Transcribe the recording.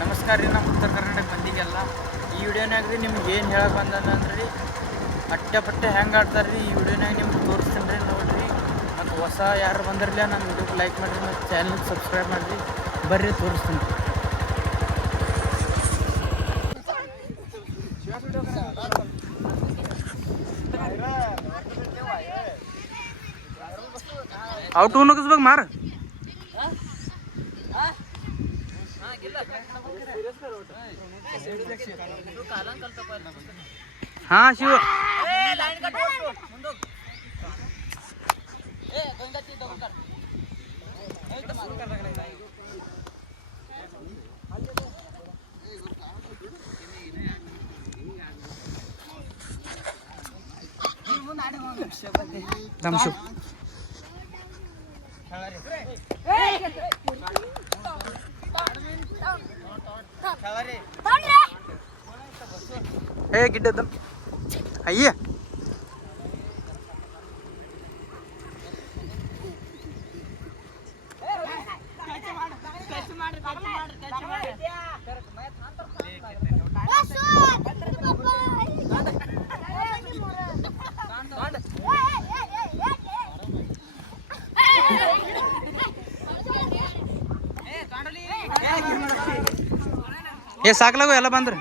ನಮಸ್ಕಾರ ರೀ ನಮ್ಮ ಉತ್ತರ ಕರ್ನಾಟಕ ಮಂದಿಗೆಲ್ಲ. ಈ ವಿಡಿಯೋನಾಗ ರೀ ನಿಮ್ಗೆ ಏನು ಹೇಳಕ್ಕೆ ಬಂದಂದ್ರೆ ರೀ ಅಟ್ಟೆ ಹೆಂಗೆ ಆಡ್ತಾರೆ ರೀ ಈ ವಿಡಿಯೋನಾಗ ನಿಮ್ಗೆ ತೋರಿಸ್ತೀನಿ ರೀ ನೋಡಿರಿ. ಮತ್ತು ಹೊಸ ಯಾರು ಬಂದಿರಲಿಲ್ಲ ನನ್ನ ವಿಡಿಯೋಕ್ಕೆ ಲೈಕ್ ಮಾಡಿರಿ ಮತ್ತು ಚಾನಲ್ಗೆ ಸಬ್ಸ್ಕ್ರೈಬ್ ಮಾಡಿರಿ. ಬರ್ರಿ ತೋರಿಸ್ತೀನಿ. ಔಟ್ ನುಗ್ಗಿಸ್ಬೇಕು ಮಾರ. ಹಾ ಶಿವ ದಮ್ಶು ಏ ಗಿಡ್ಡದ ಅಯ್ಯ ಏ ಸಾಕ್ಲಾಗು ಎಲ್ಲ ಬಂದ್ರಿ.